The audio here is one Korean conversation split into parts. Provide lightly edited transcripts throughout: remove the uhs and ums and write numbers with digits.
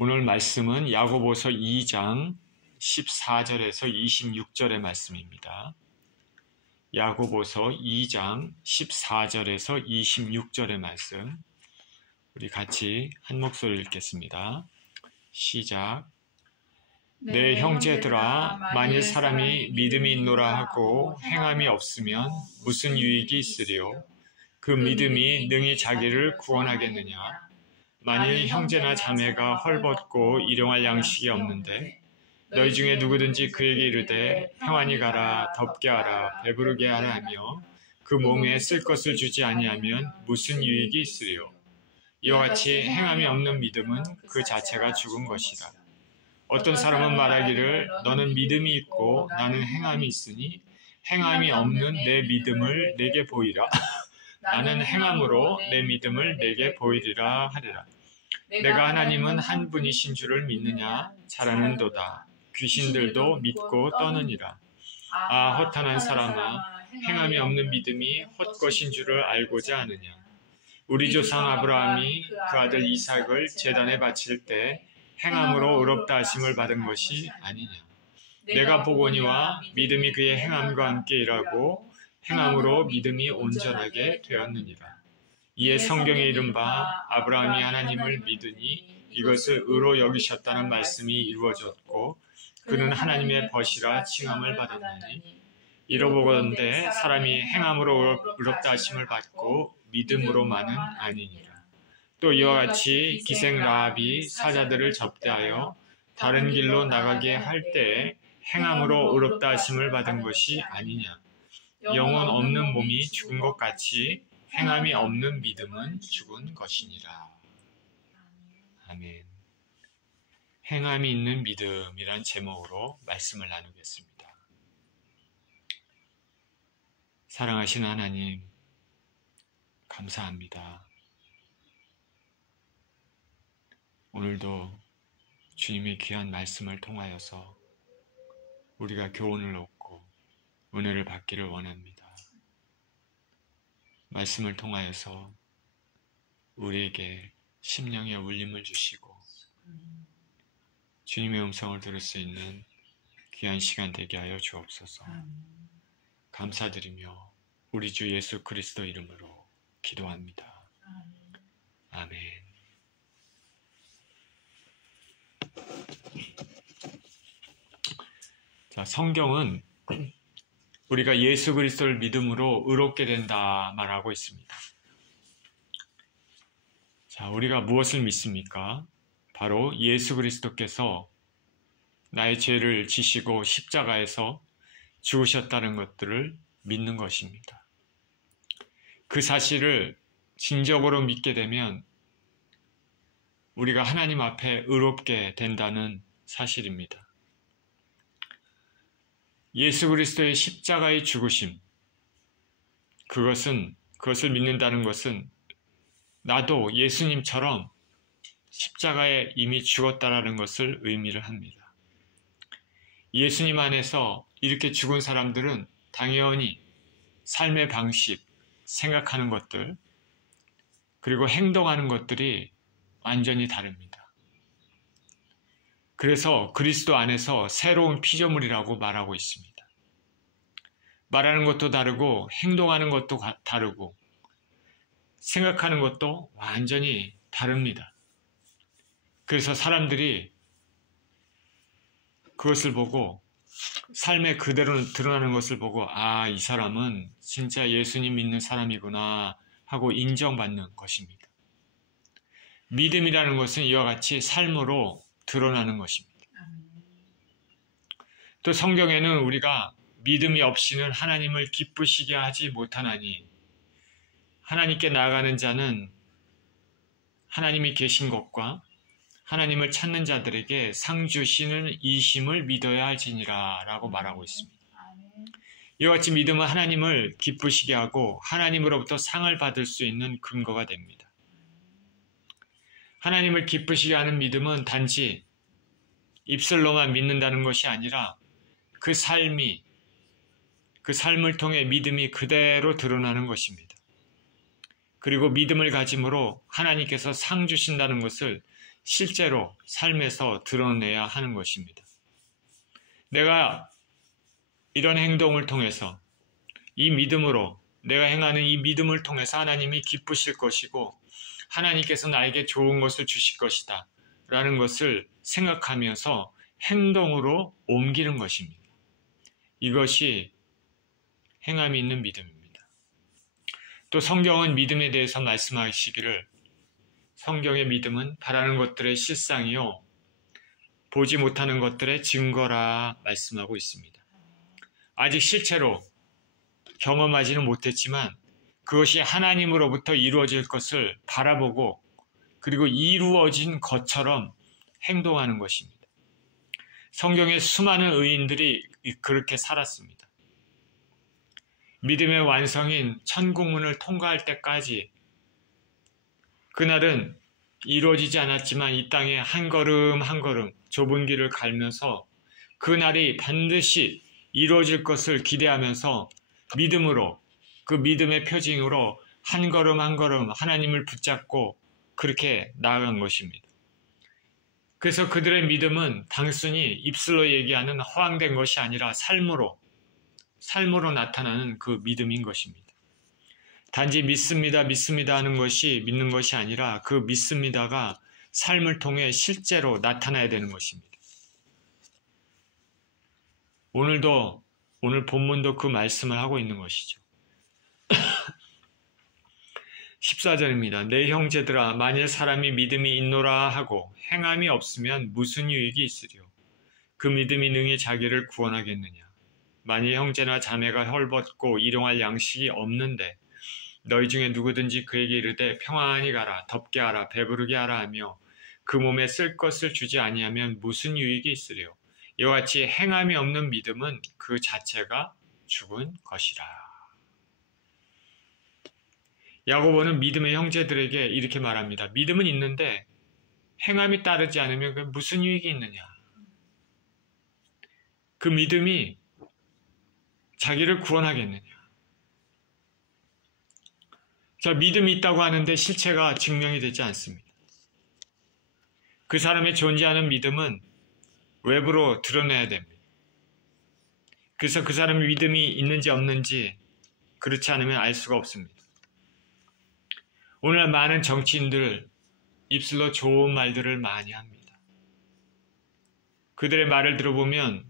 오늘 말씀은 야고보서 2장 14절에서 26절의 말씀입니다. 야고보서 2장 14절에서 26절의 말씀, 우리 같이 한 목소리 읽겠습니다. 시작. 내 형제들아, 만일 사람이 믿음이 있노라 하고 행함이 없으면 무슨 유익이 있으리요? 그 믿음이 능히 자기를 구원하겠느냐? 만일 형제나 자매가 헐벗고 일용할 양식이 없는데 너희 중에 누구든지 그에게 이르되 평안히 가라, 덥게 하라, 배부르게 하라 하며 그 몸에 쓸 것을 주지 아니하면 무슨 유익이 있으리요? 이와 같이 행함이 없는 믿음은 그 자체가 죽은 것이라. 어떤 사람은 말하기를 너는 믿음이 있고 나는 행함이 있으니 행함이 없는 내 믿음을 내게 보이라. 나는 행함으로 내 믿음을 내게 보이리라 하리라. 내가 하나님은 한 분이신 줄을 믿느냐? 잘하는도다. 귀신들도 믿고 떠느니라. 아, 허탄한 사람아, 행함이 없는 믿음이 헛것인 줄을 알고자 하느냐? 우리 조상 아브라함이 그 아들 이삭을 제단에 바칠 때 행함으로 의롭다 하심을 받은 것이 아니냐? 내가 보거니와 믿음이 그의 행함과 함께 일하고 행함으로 믿음이 온전하게 되었느니라. 이에 성경에 이른 바 아브라함이 하나님을 믿으니 이것을 의로 여기셨다는 말씀이 이루어졌고 그는 하나님의 벗이라 칭함을 받았나니 이러보건대 사람이 행함으로 의롭다 하심을 받고 믿음으로만은 아니니라. 또 이와 같이 기생 라합이 사자들을 접대하여 다른 길로 나가게 할 때에 행함으로 의롭다 하심을 받은 것이 아니냐. 영혼 없는 몸이 죽은 것 같이 행함이 없는 믿음은 죽은 것이니라. 아멘. 행함이 있는 믿음이란 제목으로 말씀을 나누겠습니다. 사랑하신 하나님, 감사합니다. 오늘도 주님의 귀한 말씀을 통하여서 우리가 교훈을 얻고 은혜를 받기를 원합니다. 말씀을 통하여서 우리에게 심령의 울림을 주시고 주님의 음성을 들을 수 있는 귀한 시간 되게 하여 주옵소서. 감사드리며 우리 주 예수 그리스도 이름으로 기도합니다. 아멘. 자, 성경은 우리가 예수 그리스도를 믿음으로 의롭게 된다 말하고 있습니다. 자, 우리가 무엇을 믿습니까? 바로 예수 그리스도께서 나의 죄를 지시고 십자가에서 죽으셨다는 것들을 믿는 것입니다. 그 사실을 진정으로 믿게 되면 우리가 하나님 앞에 의롭게 된다는 사실입니다. 예수 그리스도의 십자가의 죽으심, 그것을 믿는다는 것은 나도 예수님처럼 십자가에 이미 죽었다라는 것을 의미를 합니다. 예수님 안에서 이렇게 죽은 사람들은 당연히 삶의 방식, 생각하는 것들, 그리고 행동하는 것들이 완전히 다릅니다. 그래서 그리스도 안에서 새로운 피조물이라고 말하고 있습니다. 말하는 것도 다르고 행동하는 것도 다르고 생각하는 것도 완전히 다릅니다. 그래서 사람들이 그것을 보고 삶의 그대로 드러나는 것을 보고 아, 이 사람은 진짜 예수님 믿는 사람이구나 하고 인정받는 것입니다. 믿음이라는 것은 이와 같이 삶으로 드러나는 것입니다. 또 성경에는 우리가 믿음이 없이는 하나님을 기쁘시게 하지 못하나니 하나님께 나아가는 자는 하나님이 계신 것과 하나님을 찾는 자들에게 상 주시는 이심을 믿어야 할지니라 라고 말하고 있습니다. 이와 같이 믿음은 하나님을 기쁘시게 하고 하나님으로부터 상을 받을 수 있는 근거가 됩니다. 하나님을 기쁘시게 하는 믿음은 단지 입술로만 믿는다는 것이 아니라 그 삶을 통해 믿음이 그대로 드러나는 것입니다. 그리고 믿음을 가짐으로 하나님께서 상 주신다는 것을 실제로 삶에서 드러내야 하는 것입니다. 내가 이런 행동을 통해서 이 믿음으로 내가 행하는 이 믿음을 통해서 하나님이 기쁘실 것이고 하나님께서 나에게 좋은 것을 주실 것이다 라는 것을 생각하면서 행동으로 옮기는 것입니다. 이것이 행함이 있는 믿음입니다. 또 성경은 믿음에 대해서 말씀하시기를 성경의 믿음은 바라는 것들의 실상이요 보지 못하는 것들의 증거라 말씀하고 있습니다. 아직 실체로 경험하지는 못했지만 그것이 하나님으로부터 이루어질 것을 바라보고 그리고 이루어진 것처럼 행동하는 것입니다. 성경의 수많은 의인들이 그렇게 살았습니다. 믿음의 완성인 천국문을 통과할 때까지 그날은 이루어지지 않았지만 이 땅에 한 걸음 한 걸음 좁은 길을 갈면서 그날이 반드시 이루어질 것을 기대하면서 믿음으로 그 믿음의 표징으로 한 걸음 한 걸음 하나님을 붙잡고 그렇게 나아간 것입니다. 그래서 그들의 믿음은 단순히 입술로 얘기하는 허황된 것이 아니라 삶으로 나타나는 그 믿음인 것입니다. 단지 믿습니다 하는 것이 믿는 것이 아니라 그 믿습니다가 삶을 통해 실제로 나타나야 되는 것입니다. 오늘 본문도 그 말씀을 하고 있는 것이죠. 14절입니다. 내 형제들아 만일 사람이 믿음이 있노라 하고 행함이 없으면 무슨 유익이 있으리요? 그 믿음이 능히 자기를 구원하겠느냐? 만일 형제나 자매가 헐벗고 일용할 양식이 없는데 너희 중에 누구든지 그에게 이르되 평안히 가라 덥게 하라 배부르게 하라 하며 그 몸에 쓸 것을 주지 아니하면 무슨 유익이 있으리요? 이와 같이 행함이 없는 믿음은 그 자체가 죽은 것이라. 야고보는 믿음의 형제들에게 이렇게 말합니다. 믿음은 있는데 행함이 따르지 않으면 그 무슨 유익이 있느냐? 그 믿음이 자기를 구원하겠느냐? 자, 믿음이 있다고 하는데 실체가 증명이 되지 않습니다. 그 사람의 존재하는 믿음은 외부로 드러내야 됩니다. 그래서 그 사람의 믿음이 있는지 없는지 그렇지 않으면 알 수가 없습니다. 오늘날 많은 정치인들 입술로 좋은 말들을 많이 합니다. 그들의 말을 들어보면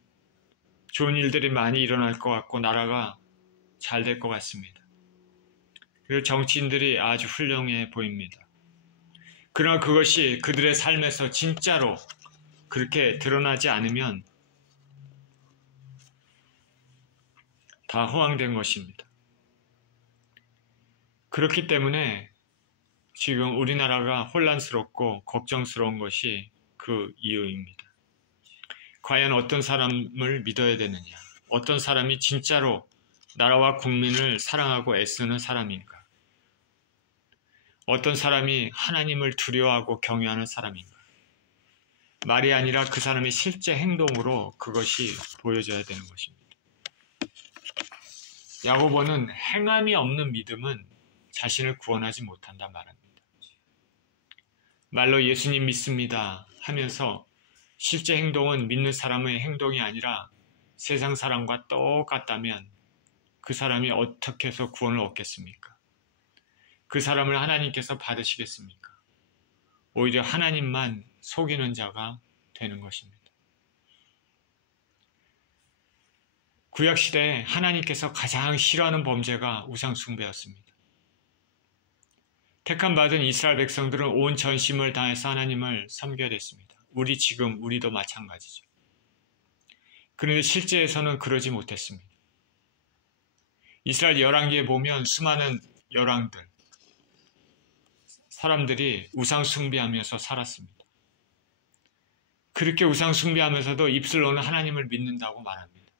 좋은 일들이 많이 일어날 것 같고 나라가 잘 될 것 같습니다. 그리고 정치인들이 아주 훌륭해 보입니다. 그러나 그것이 그들의 삶에서 진짜로 그렇게 드러나지 않으면 다 허황된 것입니다. 그렇기 때문에 지금 우리나라가 혼란스럽고 걱정스러운 것이 그 이유입니다. 과연 어떤 사람을 믿어야 되느냐? 어떤 사람이 진짜로 나라와 국민을 사랑하고 애쓰는 사람인가? 어떤 사람이 하나님을 두려워하고 경외하는 사람인가? 말이 아니라 그 사람의 실제 행동으로 그것이 보여져야 되는 것입니다. 야고보는 행함이 없는 믿음은 자신을 구원하지 못한다 말합니다. 말로 예수님 믿습니다 하면서 실제 행동은 믿는 사람의 행동이 아니라 세상 사람과 똑같다면 그 사람이 어떻게 해서 구원을 얻겠습니까? 그 사람을 하나님께서 받으시겠습니까? 오히려 하나님만 속이는 자가 되는 것입니다. 구약시대에 하나님께서 가장 싫어하는 범죄가 우상숭배였습니다. 택함받은 이스라엘 백성들은 온 전심을 다해서 하나님을 섬겨야 됐습니다. 우리도 마찬가지죠. 그런데 실제에서는 그러지 못했습니다. 이스라엘 열왕기에 보면 수많은 열왕들, 사람들이 우상숭배하면서 살았습니다. 그렇게 우상숭배하면서도 입술로는 하나님을 믿는다고 말합니다.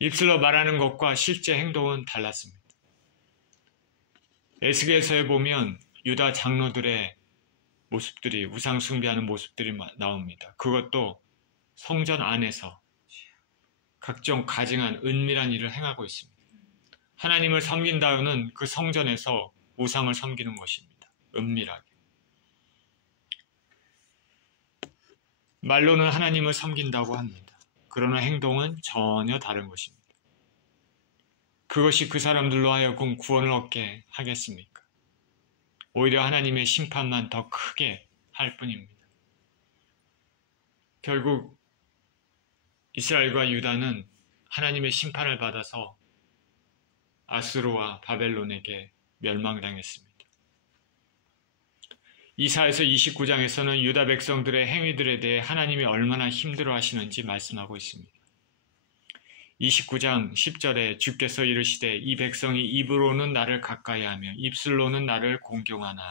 입술로 말하는 것과 실제 행동은 달랐습니다. 에스겔서에 보면 유다 장로들의 모습들이 우상 숭배하는 모습들이 나옵니다. 그것도 성전 안에서 각종 가증한 은밀한 일을 행하고 있습니다. 하나님을 섬긴다는 그 성전에서 우상을 섬기는 것입니다. 은밀하게. 말로는 하나님을 섬긴다고 합니다. 그러나 행동은 전혀 다른 것입니다. 그것이 그 사람들로 하여금 구원을 얻게 하겠습니까? 오히려 하나님의 심판만 더 크게 할 뿐입니다. 결국 이스라엘과 유다는 하나님의 심판을 받아서 아수르와 바벨론에게 멸망당했습니다. 이사야서 29장에서는 유다 백성들의 행위들에 대해 하나님이 얼마나 힘들어 하시는지 말씀하고 있습니다. 29장 10절에 주께서 이르시되 이 백성이 입으로는 나를 가까이하며 입술로는 나를 공경하나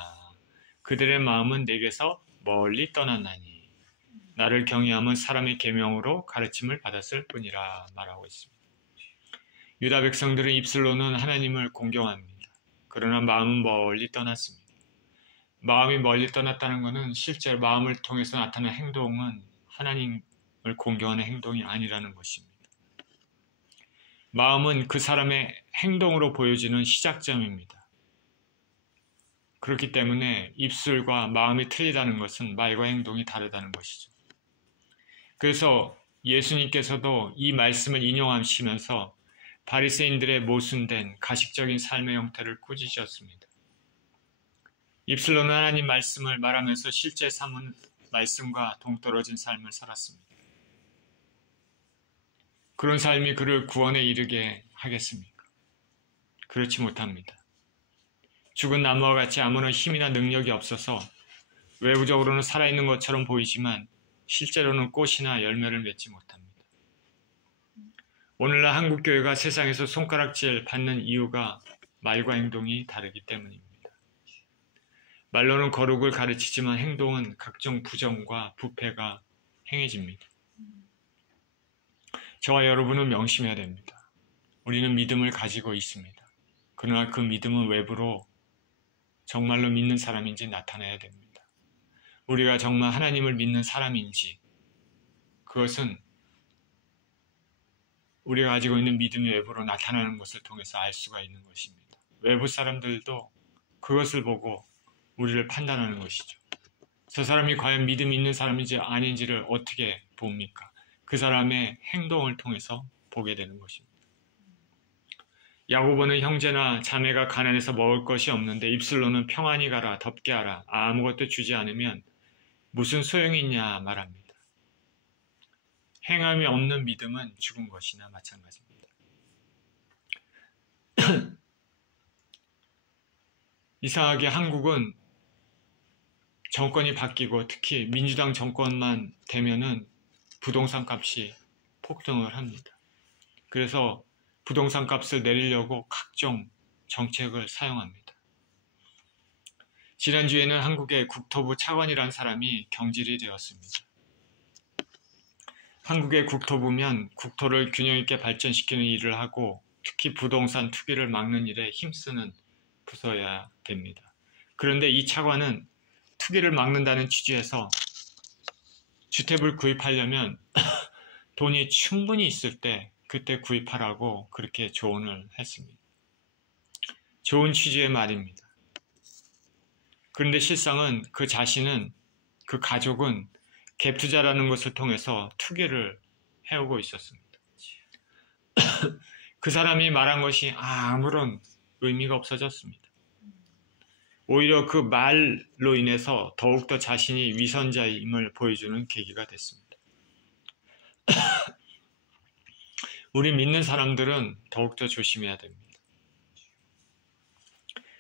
그들의 마음은 내게서 멀리 떠났나니 나를 경외함은 사람의 계명으로 가르침을 받았을 뿐이라 말하고 있습니다. 유다 백성들은 입술로는 하나님을 공경합니다. 그러나 마음은 멀리 떠났습니다. 마음이 멀리 떠났다는 것은 실제 마음을 통해서 나타나는 행동은 하나님을 공경하는 행동이 아니라는 것입니다. 마음은 그 사람의 행동으로 보여지는 시작점입니다. 그렇기 때문에 입술과 마음이 틀리다는 것은 말과 행동이 다르다는 것이죠. 그래서 예수님께서도 이 말씀을 인용하시면서 바리새인들의 모순된 가식적인 삶의 형태를 꾸짖으셨습니다. 입술로는 하나님 말씀을 말하면서 실제 삶은 말씀과 동떨어진 삶을 살았습니다. 그런 삶이 그를 구원에 이르게 하겠습니까? 그렇지 못합니다. 죽은 나무와 같이 아무런 힘이나 능력이 없어서 외부적으로는 살아있는 것처럼 보이지만 실제로는 꽃이나 열매를 맺지 못합니다. 오늘날 한국교회가 세상에서 손가락질 받는 이유가 말과 행동이 다르기 때문입니다. 말로는 거룩을 가르치지만 행동은 각종 부정과 부패가 행해집니다. 저와 여러분은 명심해야 됩니다. 우리는 믿음을 가지고 있습니다. 그러나 그 믿음은 외부로 정말로 믿는 사람인지 나타내야 됩니다. 우리가 정말 하나님을 믿는 사람인지 그것은 우리가 가지고 있는 믿음이 외부로 나타나는 것을 통해서 알 수가 있는 것입니다. 외부 사람들도 그것을 보고 우리를 판단하는 것이죠. 저 사람이 과연 믿음이 있는 사람인지 아닌지를 어떻게 봅니까? 그 사람의 행동을 통해서 보게 되는 것입니다. 야고보는 형제나 자매가 가난해서 먹을 것이 없는데 입술로는 평안히 가라, 덥게 하라, 아무것도 주지 않으면 무슨 소용이 있냐 말합니다. 행함이 없는 믿음은 죽은 것이나 마찬가지입니다. 이상하게 한국은 정권이 바뀌고 특히 민주당 정권만 되면은 부동산 값이 폭등을 합니다. 그래서 부동산 값을 내리려고 각종 정책을 사용합니다. 지난주에는 한국의 국토부 차관이라는 사람이 경질이 되었습니다. 한국의 국토부면 국토를 균형 있게 발전시키는 일을 하고 특히 부동산 투기를 막는 일에 힘쓰는 부서여야 됩니다. 그런데 이 차관은 투기를 막는다는 취지에서 주택을 구입하려면 돈이 충분히 있을 때 그때 구입하라고 그렇게 조언을 했습니다. 좋은 취지의 말입니다. 그런데 실상은 그 자신은, 그 가족은 갭 투자라는 것을 통해서 투기를 해오고 있었습니다. 그 사람이 말한 것이 아무런 의미가 없어졌습니다. 오히려 그 말로 인해서 더욱더 자신이 위선자임을 보여주는 계기가 됐습니다. 우리 믿는 사람들은 더욱더 조심해야 됩니다.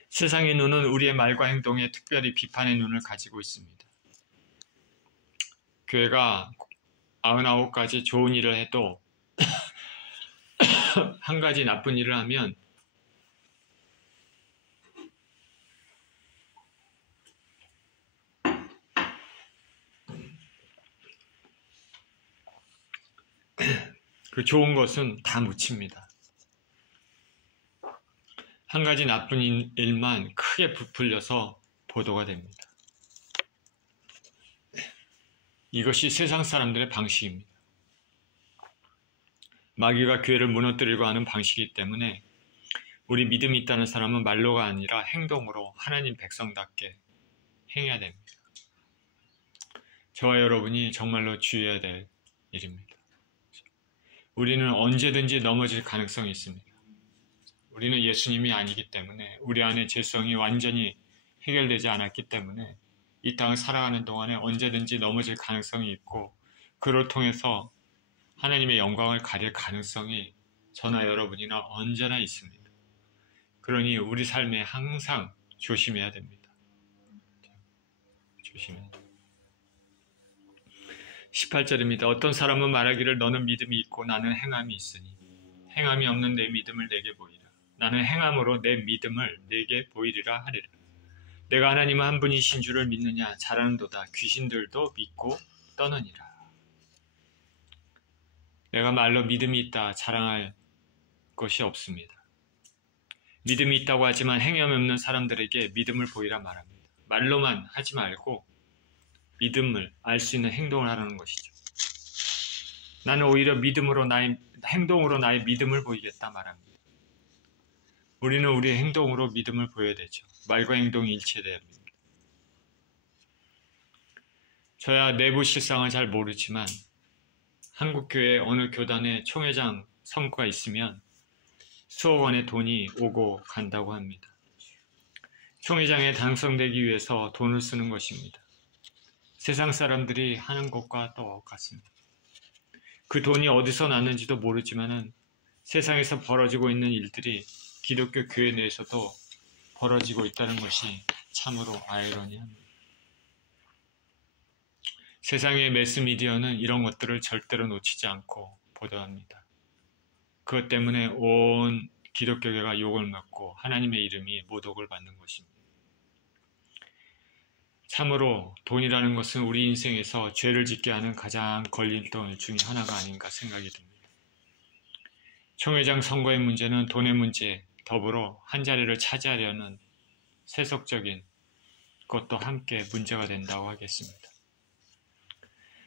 세상의 눈은 우리의 말과 행동에 특별히 비판의 눈을 가지고 있습니다. 교회가 99가지 좋은 일을 해도 한 가지 나쁜 일을 하면 그 좋은 것은 다 묻힙니다. 한 가지 나쁜 일만 크게 부풀려서 보도가 됩니다. 이것이 세상 사람들의 방식입니다. 마귀가 교회를 무너뜨리려고 하는 방식이기 때문에 우리 믿음이 있다는 사람은 말로가 아니라 행동으로 하나님 백성답게 행해야 됩니다. 저와 여러분이 정말로 주의해야 될 일입니다. 우리는 언제든지 넘어질 가능성이 있습니다. 우리는 예수님이 아니기 때문에, 우리 안에 죄성이 완전히 해결되지 않았기 때문에 이 땅을 살아가는 동안에 언제든지 넘어질 가능성이 있고, 그를 통해서 하나님의 영광을 가릴 가능성이 저나 여러분이나 언제나 있습니다. 그러니 우리 삶에 항상 조심해야 됩니다. 조심해야 됩니다. 18절입니다. 어떤 사람은 말하기를 너는 믿음이 있고 나는 행함이 있으니 행함이 없는 내 믿음을 내게 보이라. 나는 행함으로 내 믿음을 내게 보이리라 하리라. 내가 하나님은 한 분이신 줄을 믿느냐? 잘하는도다. 귀신들도 믿고 떠느니라. 내가 말로 믿음이 있다 자랑할 것이 없습니다. 믿음이 있다고 하지만 행함이 없는 사람들에게 믿음을 보이라 말합니다. 말로만 하지 말고 믿음을 알 수 있는 행동을 하라는 것이죠. 나는 오히려 행동으로 나의 믿음을 보이겠다 말합니다. 우리는 우리의 행동으로 믿음을 보여야 되죠. 말과 행동이 일치돼야 합니다. 저야 내부 실상을 잘 모르지만 한국교회 어느 교단의 총회장 선거가 있으면 수억 원의 돈이 오고 간다고 합니다. 총회장에 당선되기 위해서 돈을 쓰는 것입니다. 세상 사람들이 하는 것과 똑같습니다. 그 돈이 어디서 났는지도 모르지만은 세상에서 벌어지고 있는 일들이 기독교 교회 내에서도 벌어지고 있다는 것이 참으로 아이러니합니다. 세상의 매스미디어는 이런 것들을 절대로 놓치지 않고 보도합니다. 그것 때문에 온 기독교계가 욕을 먹고 하나님의 이름이 모독을 받는 것입니다. 참으로 돈이라는 것은 우리 인생에서 죄를 짓게 하는 가장 걸림돌 중에 하나가 아닌가 생각이 듭니다. 총회장 선거의 문제는 돈의 문제, 더불어 한자리를 차지하려는 세속적인 것도 함께 문제가 된다고 하겠습니다.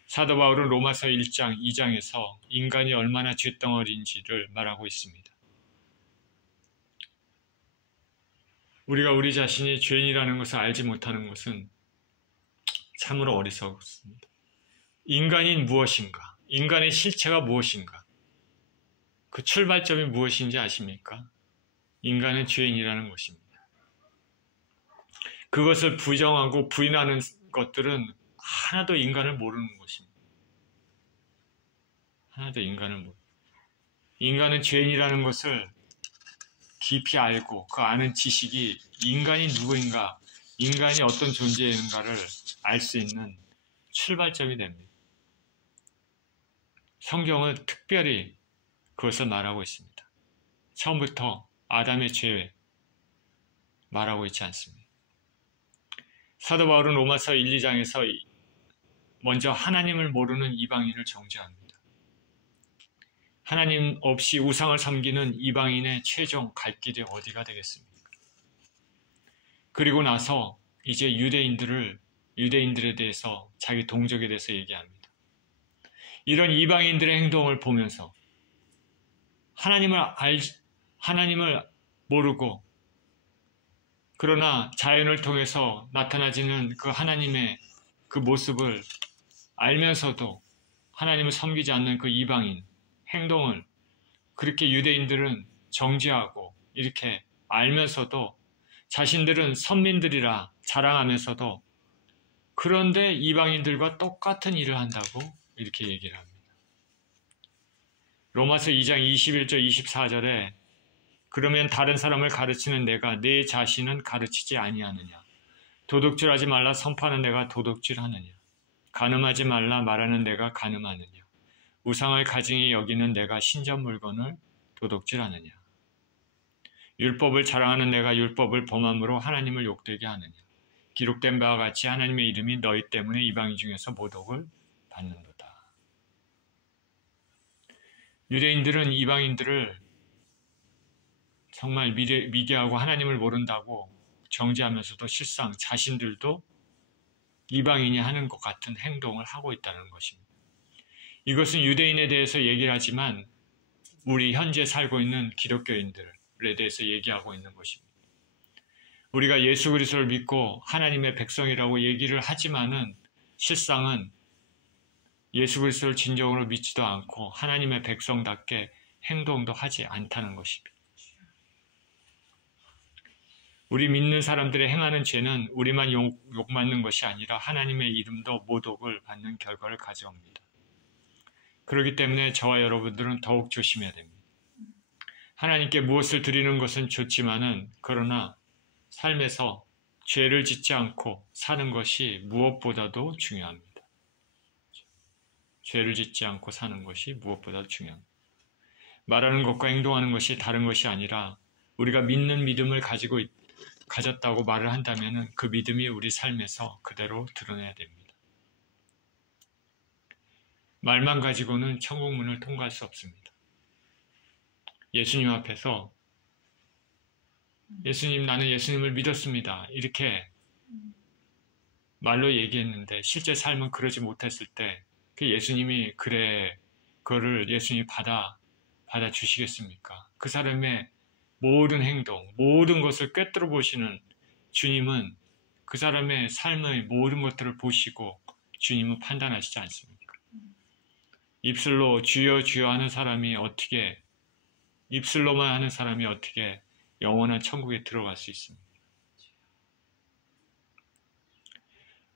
사도 바울은 로마서 1장, 2장에서 인간이 얼마나 쇳덩어리인지를 말하고 있습니다. 우리가 우리 자신이 죄인이라는 것을 알지 못하는 것은 참으로 어리석습니다. 인간인 무엇인가? 인간의 실체가 무엇인가? 그 출발점이 무엇인지 아십니까? 인간은 죄인이라는 것입니다. 그것을 부정하고 부인하는 것들은 하나도 인간을 모르는 것입니다. 하나도 인간을 모르는. 인간은 죄인이라는 것을 깊이 알고 그 아는 지식이 인간이 누구인가, 인간이 어떤 존재인가를 알 수 있는 출발점이 됩니다. 성경은 특별히 그것을 말하고 있습니다. 처음부터 아담의 죄 말하고 있지 않습니다. 사도 바울은 로마서 1, 2장에서 먼저 하나님을 모르는 이방인을 정죄합니다. 하나님 없이 우상을 섬기는 이방인의 최종 갈 길이 어디가 되겠습니까? 그리고 나서 이제 유대인들에 대해서 자기 동족에 대해서 얘기합니다. 이런 이방인들의 행동을 보면서 하나님을 모르고 그러나 자연을 통해서 나타나지는 그 하나님의 그 모습을 알면서도 하나님을 섬기지 않는 그 이방인 행동을 그렇게 유대인들은 정죄하고 이렇게 알면서도 자신들은 선민들이라 자랑하면서도 그런데 이방인들과 똑같은 일을 한다고 이렇게 얘기를 합니다. 로마서 2장 21절 24절에 그러면 다른 사람을 가르치는 내가 내 자신은 가르치지 아니하느냐? 도둑질하지 말라 선포하는 내가 도둑질하느냐? 간음하지 말라 말하는 내가 간음하느냐? 우상을 가증히 여기는 내가 신전 물건을 도둑질하느냐? 율법을 자랑하는 내가 율법을 범함으로 하나님을 욕되게 하느냐? 기록된 바와 같이 하나님의 이름이 너희 때문에 이방인 중에서 모독을 받는도다. 유대인들은 이방인들을 정말 미개하고 하나님을 모른다고 정죄하면서도 실상 자신들도 이방인이 하는 것 같은 행동을 하고 있다는 것입니다. 이것은 유대인에 대해서 얘기를 하지만 우리 현재 살고 있는 기독교인들에 대해서 얘기하고 있는 것입니다. 우리가 예수 그리스도를 믿고 하나님의 백성이라고 얘기를 하지만은 실상은 예수 그리스도를 진정으로 믿지도 않고 하나님의 백성답게 행동도 하지 않다는 것입니다. 우리 믿는 사람들의 행하는 죄는 우리만 욕맞는 것이 아니라 하나님의 이름도 모독을 받는 결과를 가져옵니다. 그렇기 때문에 저와 여러분들은 더욱 조심해야 됩니다. 하나님께 무엇을 드리는 것은 좋지만은 그러나 삶에서 죄를 짓지 않고 사는 것이 무엇보다도 중요합니다. 죄를 짓지 않고 사는 것이 무엇보다도 중요합니다. 말하는 것과 행동하는 것이 다른 것이 아니라 우리가 믿는 믿음을 가졌다고 말을 한다면 그 믿음이 우리 삶에서 그대로 드러내야 됩니다. 말만 가지고는 천국 문을 통과할 수 없습니다. 예수님 앞에서 예수님, 나는 예수님을 믿었습니다. 이렇게 말로 얘기했는데 실제 삶은 그러지 못했을 때 그 예수님이 그거를 예수님이 받아주시겠습니까? 그 사람의 모든 행동, 모든 것을 꿰뚫어 보시는 주님은 그 사람의 삶의 모든 것들을 보시고 주님은 판단하시지 않습니까? 입술로 주여 주여 하는 사람이 어떻게, 입술로만 하는 사람이 어떻게 영원한 천국에 들어갈 수 있습니까?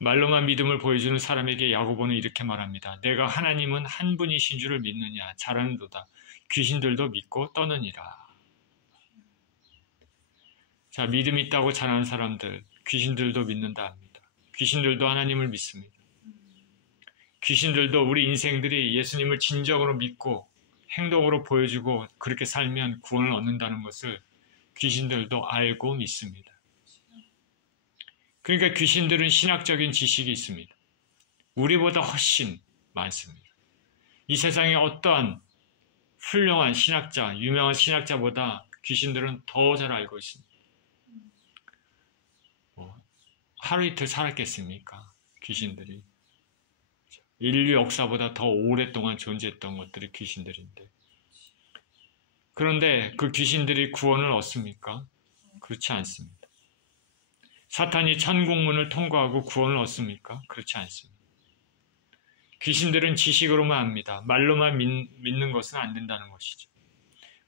말로만 믿음을 보여주는 사람에게 야고보는 이렇게 말합니다. 내가 하나님은 한 분이신 줄을 믿느냐? 잘하는도다. 귀신들도 믿고 떠느니라. 자, 믿음 있다고 잘하는 사람들, 귀신들도 믿는다 합니다. 귀신들도 하나님을 믿습니다. 귀신들도 우리 인생들이 예수님을 진정으로 믿고 행동으로 보여주고 그렇게 살면 구원을 얻는다는 것을 귀신들도 알고 믿습니다. 그러니까 귀신들은 신학적인 지식이 있습니다. 우리보다 훨씬 많습니다. 이 세상에 어떠한 훌륭한 신학자, 유명한 신학자보다 귀신들은 더 잘 알고 있습니다. 하루 이틀 살았겠습니까? 귀신들이. 인류 역사보다 더 오랫동안 존재했던 것들이 귀신들인데. 그런데 그 귀신들이 구원을 얻습니까? 그렇지 않습니다. 사탄이 천국문을 통과하고 구원을 얻습니까? 그렇지 않습니다. 귀신들은 지식으로만 압니다. 말로만 믿는 것은 안 된다는 것이죠.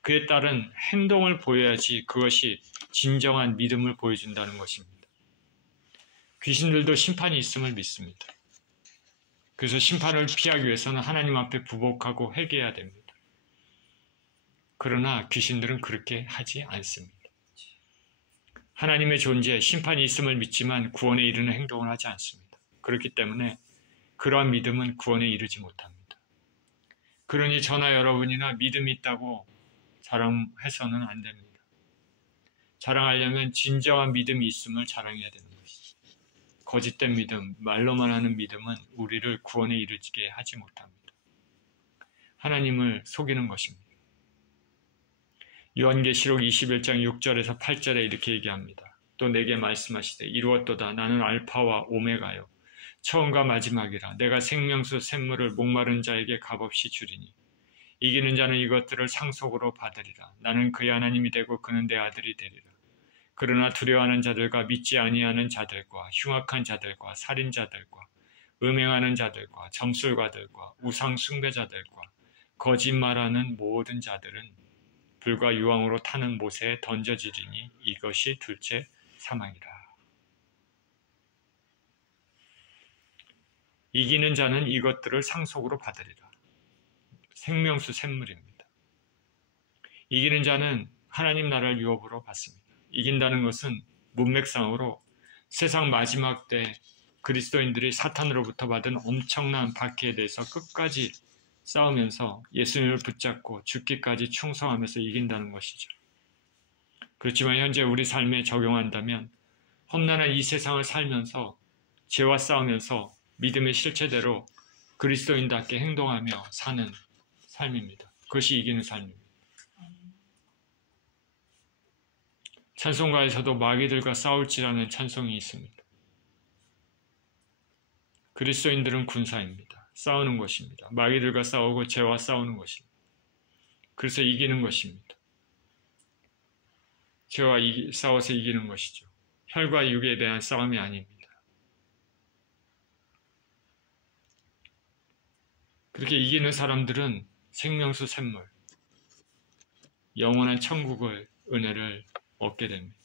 그에 따른 행동을 보여야지 그것이 진정한 믿음을 보여준다는 것입니다. 귀신들도 심판이 있음을 믿습니다. 그래서 심판을 피하기 위해서는 하나님 앞에 부복하고 회개해야 됩니다. 그러나 귀신들은 그렇게 하지 않습니다. 하나님의 존재, 심판이 있음을 믿지만 구원에 이르는 행동을 하지 않습니다. 그렇기 때문에 그러한 믿음은 구원에 이르지 못합니다. 그러니 저나 여러분이나 믿음이 있다고 자랑해서는 안 됩니다. 자랑하려면 진정한 믿음이 있음을 자랑해야 되는 것이죠. 거짓된 믿음, 말로만 하는 믿음은 우리를 구원에 이르게 하지 못합니다. 하나님을 속이는 것입니다. 요한계시록 21장 6절에서 8절에 이렇게 얘기합니다. 또 내게 말씀하시되 이루었도다. 나는 알파와 오메가요. 처음과 마지막이라. 내가 생명수 샘물을 목마른 자에게 값없이 주리니 이기는 자는 이것들을 상속으로 받으리라. 나는 그의 하나님이 되고 그는 내 아들이 되리라. 그러나 두려워하는 자들과 믿지 아니하는 자들과 흉악한 자들과 살인자들과 음행하는 자들과 점술가들과 우상 숭배자들과 거짓말하는 모든 자들은 불과 유황으로 타는 못에 던져지리니 이것이 둘째 사망이라. 이기는 자는 이것들을 상속으로 받으리라. 생명수 샘물입니다. 이기는 자는 하나님 나라를 유업으로 받습니다. 이긴다는 것은 문맥상으로 세상 마지막 때 그리스도인들이 사탄으로부터 받은 엄청난 박해에 대해서 끝까지 싸우면서 예수님을 붙잡고 죽기까지 충성하면서 이긴다는 것이죠. 그렇지만 현재 우리 삶에 적용한다면 험난한 이 세상을 살면서 죄와 싸우면서 믿음의 실체대로 그리스도인답게 행동하며 사는 삶입니다. 그것이 이기는 삶입니다. 찬송가에서도 마귀들과 싸울지라는 찬송이 있습니다. 그리스도인들은 군사입니다. 싸우는 것입니다. 마귀들과 싸우고 죄와 싸우는 것입니다. 그래서 이기는 것입니다. 죄와 싸워서 이기는 것이죠. 혈과 육에 대한 싸움이 아닙니다. 그렇게 이기는 사람들은 생명수 샘물, 영원한 천국의 은혜를 얻게 됩니다.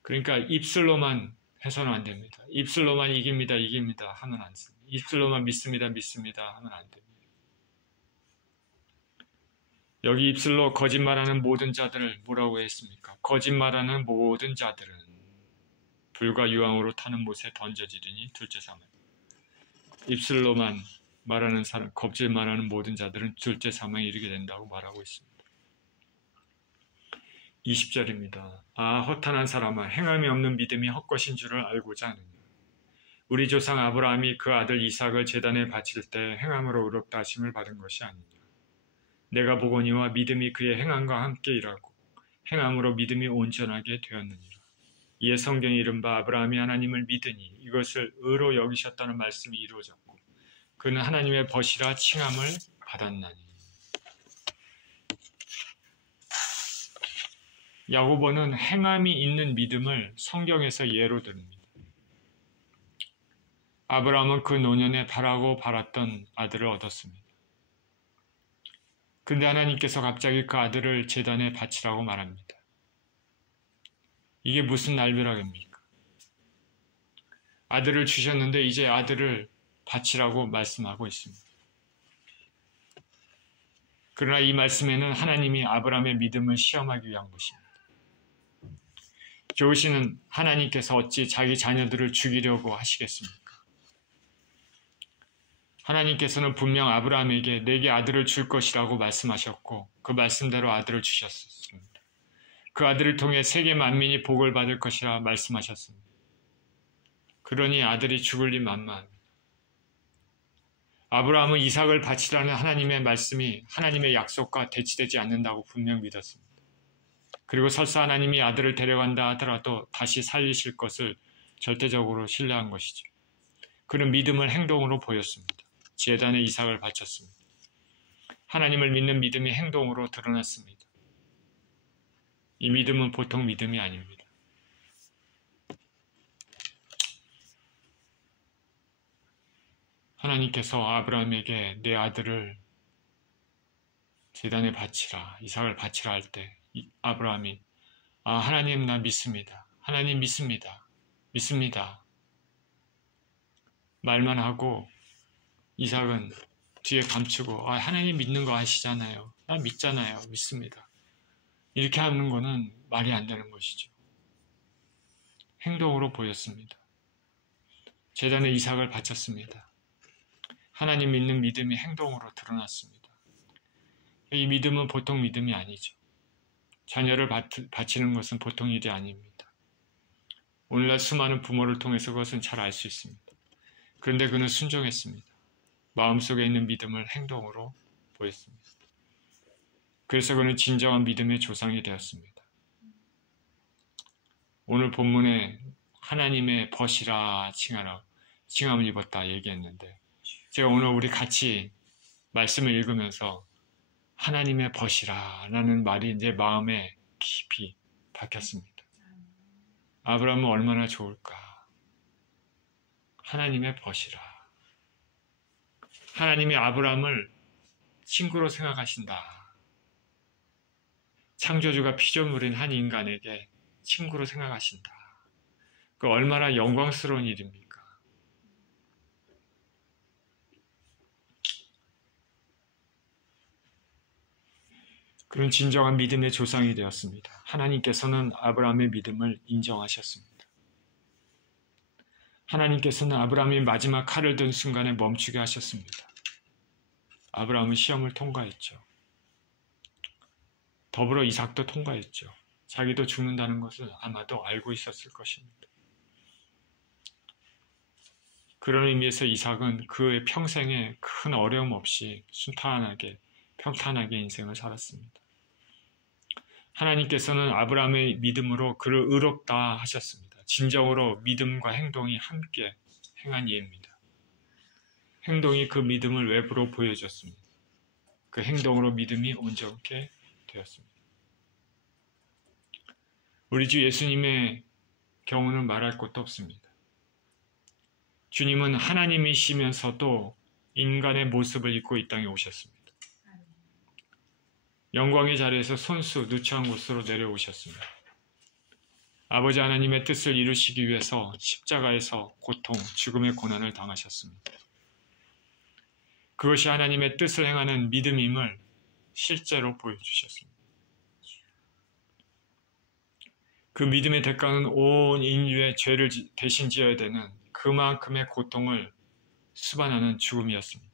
그러니까 입술로만 해서는 안 됩니다. 입술로만 이깁니다 하면 안 됩니다. 입술로만 믿습니다 하면 안 됩니다. 여기 입술로 거짓말하는 모든 자들을 뭐라고 했습니까? 거짓말하는 모든 자들은 불과 유황으로 타는 못에 던져지리니 둘째 사망. 입술로만 말하는 사람, 거짓말하는 모든 자들은 둘째 사망에 이르게 된다고 말하고 있습니다. 20절입니다. 아, 허탄한 사람아, 행함이 없는 믿음이 헛것인 줄을 알고자 하느냐. 우리 조상 아브라함이 그 아들 이삭을 제단에 바칠 때 행함으로 의롭다 하심을 받은 것이 아니냐. 내가 보거니와 믿음이 그의 행함과 함께 일하고 행함으로 믿음이 온전하게 되었느니라. 이에 성경이 이른바 아브라함이 하나님을 믿으니 이것을 의로 여기셨다는 말씀이 이루어졌고 그는 하나님의 벗이라 칭함을 받았나니. 야고보는 행함이 있는 믿음을 성경에서 예로 듭니다. 아브라함은 그 노년에 바라고 바랐던 아들을 얻었습니다. 근데 하나님께서 갑자기 그 아들을 제단에 바치라고 말합니다. 이게 무슨 날벼락입니까? 아들을 주셨는데 이제 아들을 바치라고 말씀하고 있습니다. 그러나 이 말씀에는 하나님이 아브라함의 믿음을 시험하기 위한 것입니다. 좋으시는 하나님께서 어찌 자기 자녀들을 죽이려고 하시겠습니까? 하나님께서는 분명 아브라함에게 내게 아들을 줄 것이라고 말씀하셨고 그 말씀대로 아들을 주셨습니다. 그 아들을 통해 세계 만민이 복을 받을 것이라 말씀하셨습니다. 그러니 아들이 죽을 리 만만합니다. 아브라함은 이삭을 바치라는 하나님의 말씀이 하나님의 약속과 대치되지 않는다고 분명 믿었습니다. 그리고 설사 하나님이 아들을 데려간다 하더라도 다시 살리실 것을 절대적으로 신뢰한 것이죠. 그는 믿음을 행동으로 보였습니다. 제단에 이삭을 바쳤습니다. 하나님을 믿는 믿음이 행동으로 드러났습니다. 이 믿음은 보통 믿음이 아닙니다. 하나님께서 아브라함에게 내 아들을 제단에 바치라, 이삭을 바치라 할 때 아브라함이 하나님 나 믿습니다. 하나님 믿습니다. 말만 하고 이삭은 뒤에 감추고 하나님 믿는 거 아시잖아요. 나 믿잖아요. 믿습니다. 이렇게 하는 거는 말이 안 되는 것이죠. 행동으로 보였습니다. 제단에 이삭을 바쳤습니다. 하나님 믿는 믿음이 행동으로 드러났습니다. 이 믿음은 보통 믿음이 아니죠. 자녀를 바치는 것은 보통 일이 아닙니다. 오늘날 수많은 부모를 통해서 그것은 잘 알 수 있습니다. 그런데 그는 순종했습니다. 마음속에 있는 믿음을 행동으로 보였습니다. 그래서 그는 진정한 믿음의 조상이 되었습니다. 오늘 본문에 하나님의 벗이라 칭함을 입었다 얘기했는데 제가 오늘 우리 같이 말씀을 읽으면서 하나님의 벗이라 라는 말이 내 마음에 깊이 박혔습니다. 아브라함은 얼마나 좋을까? 하나님의 벗이라. 하나님이 아브라함을 친구로 생각하신다. 창조주가 피조물인 한 인간에게 친구로 생각하신다. 그 얼마나 영광스러운 일입니까? 그런 진정한 믿음의 조상이 되었습니다. 하나님께서는 아브라함의 믿음을 인정하셨습니다. 하나님께서는 아브라함이 마지막 칼을 든 순간에 멈추게 하셨습니다. 아브라함은 시험을 통과했죠. 더불어 이삭도 통과했죠. 자기도 죽는다는 것을 아마도 알고 있었을 것입니다. 그런 의미에서 이삭은 그의 평생에 큰 어려움 없이 순탄하게 평탄하게 인생을 살았습니다. 하나님께서는 아브라함의 믿음으로 그를 의롭다 하셨습니다. 진정으로 믿음과 행동이 함께 행한 예입니다. 행동이 그 믿음을 외부로 보여줬습니다. 그 행동으로 믿음이 온전케 되었습니다. 우리 주 예수님의 경우는 말할 것도 없습니다. 주님은 하나님이시면서도 인간의 모습을 입고 이 땅에 오셨습니다. 영광의 자리에서 손수 누추한 곳으로 내려오셨습니다. 아버지 하나님의 뜻을 이루시기 위해서 십자가에서 고통, 죽음의 고난을 당하셨습니다. 그것이 하나님의 뜻을 행하는 믿음임을 실제로 보여주셨습니다. 그 믿음의 대가는 온 인류의 죄를 대신 지어야 되는 그만큼의 고통을 수반하는 죽음이었습니다.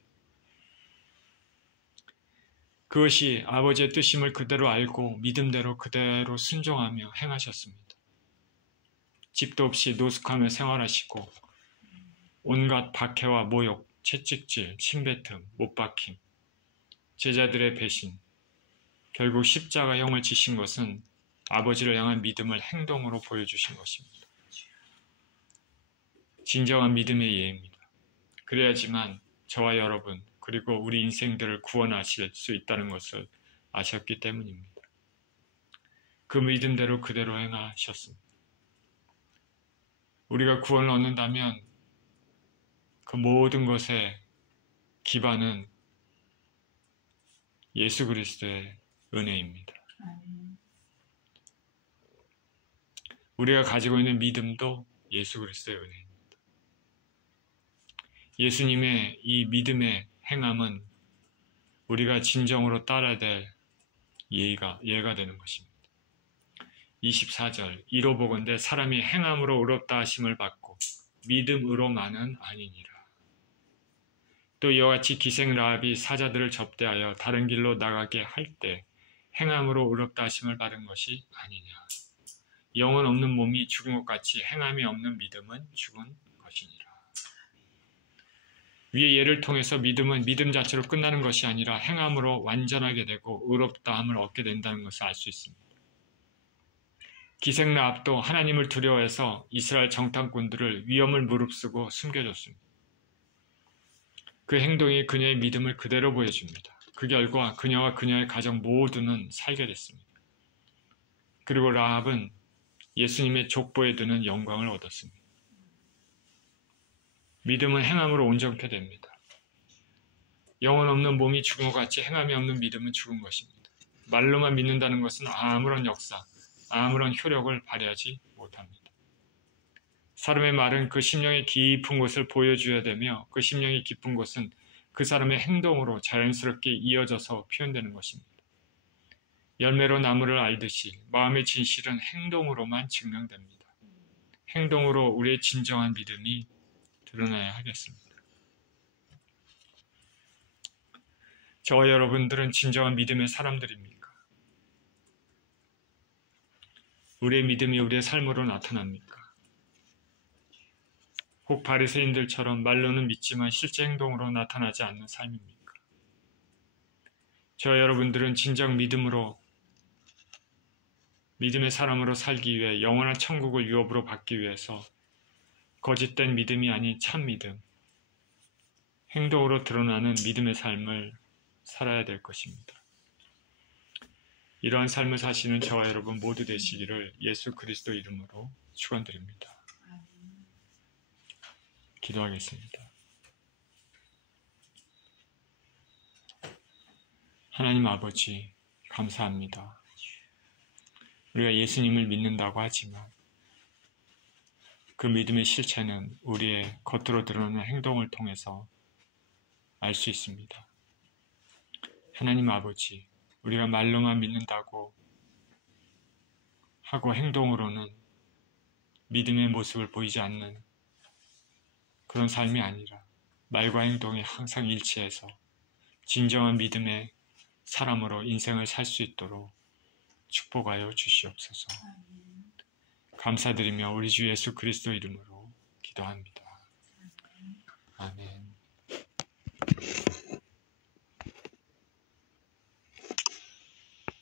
그것이 아버지의 뜻임을 그대로 알고 믿음대로 그대로 순종하며 행하셨습니다. 집도 없이 노숙하며 생활하시고 온갖 박해와 모욕, 채찍질, 침뱉음, 못박힘, 제자들의 배신, 결국 십자가형을 지신 것은 아버지를 향한 믿음을 행동으로 보여주신 것입니다. 진정한 믿음의 예입니다. 그래야지만 저와 여러분 그리고 우리 인생들을 구원하실 수 있다는 것을 아셨기 때문입니다. 그 믿음대로 그대로 행하셨습니다. 우리가 구원을 얻는다면 그 모든 것의 기반은 예수 그리스도의 은혜입니다. 우리가 가지고 있는 믿음도 예수 그리스도의 은혜입니다. 예수님의 이 믿음의 행함은 우리가 진정으로 따라야 될 예가 되는 것입니다. 24절 이로 보건대 사람이 행함으로 의롭다 하심을 받고 믿음으로만은 아니니라. 또 이와 같이 기생 라합이 사자들을 접대하여 다른 길로 나가게 할 때 행함으로 의롭다 하심을 받은 것이 아니냐. 영혼 없는 몸이 죽은 것 같이 행함이 없는 믿음은 죽은 것이니라. 위의 예를 통해서 믿음은 믿음 자체로 끝나는 것이 아니라 행함으로 완전하게 되고 의롭다함을 얻게 된다는 것을 알 수 있습니다. 기생 라합도 하나님을 두려워해서 이스라엘 정탐꾼들을 위험을 무릅쓰고 숨겨줬습니다. 그 행동이 그녀의 믿음을 그대로 보여줍니다. 그 결과 그녀와 그녀의 가정 모두는 살게 됐습니다. 그리고 라합은 예수님의 족보에 드는 영광을 얻었습니다. 믿음은 행함으로 온전케 됩니다. 영혼 없는 몸이 죽은 것 같이 행함이 없는 믿음은 죽은 것입니다. 말로만 믿는다는 것은 아무런 역사, 아무런 효력을 발휘하지 못합니다. 사람의 말은 그 심령의 깊은 곳을 보여줘야 되며 그 심령이 깊은 곳은 그 사람의 행동으로 자연스럽게 이어져서 표현되는 것입니다. 열매로 나무를 알듯이 마음의 진실은 행동으로만 증명됩니다. 행동으로 우리의 진정한 믿음이 드러나야 하겠습니다. 저와 여러분들은 진정한 믿음의 사람들입니까? 우리의 믿음이 우리의 삶으로 나타납니까? 혹 바리새인들처럼 말로는 믿지만 실제 행동으로 나타나지 않는 삶입니까? 저와 여러분들은 진정 믿음의 사람으로 살기 위해 영원한 천국을 유업으로 받기 위해서 거짓된 믿음이 아닌 참 믿음, 행동으로 드러나는 믿음의 삶을 살아야 될 것입니다. 이러한 삶을 사시는 저와 여러분 모두 되시기를 예수 그리스도 이름으로 축원드립니다. 기도하겠습니다. 하나님 아버지, 감사합니다. 우리가 예수님을 믿는다고 하지만 그 믿음의 실체는 우리의 겉으로 드러나는 행동을 통해서 알 수 있습니다. 하나님 아버지, 우리가 말로만 믿는다고 하고 행동으로는 믿음의 모습을 보이지 않는 그런 삶이 아니라 말과 행동이 항상 일치해서 진정한 믿음의 사람으로 인생을 살 수 있도록 축복하여 주시옵소서. 감사드리며 우리 주 예수 그리스도 이름으로 기도합니다. 아멘.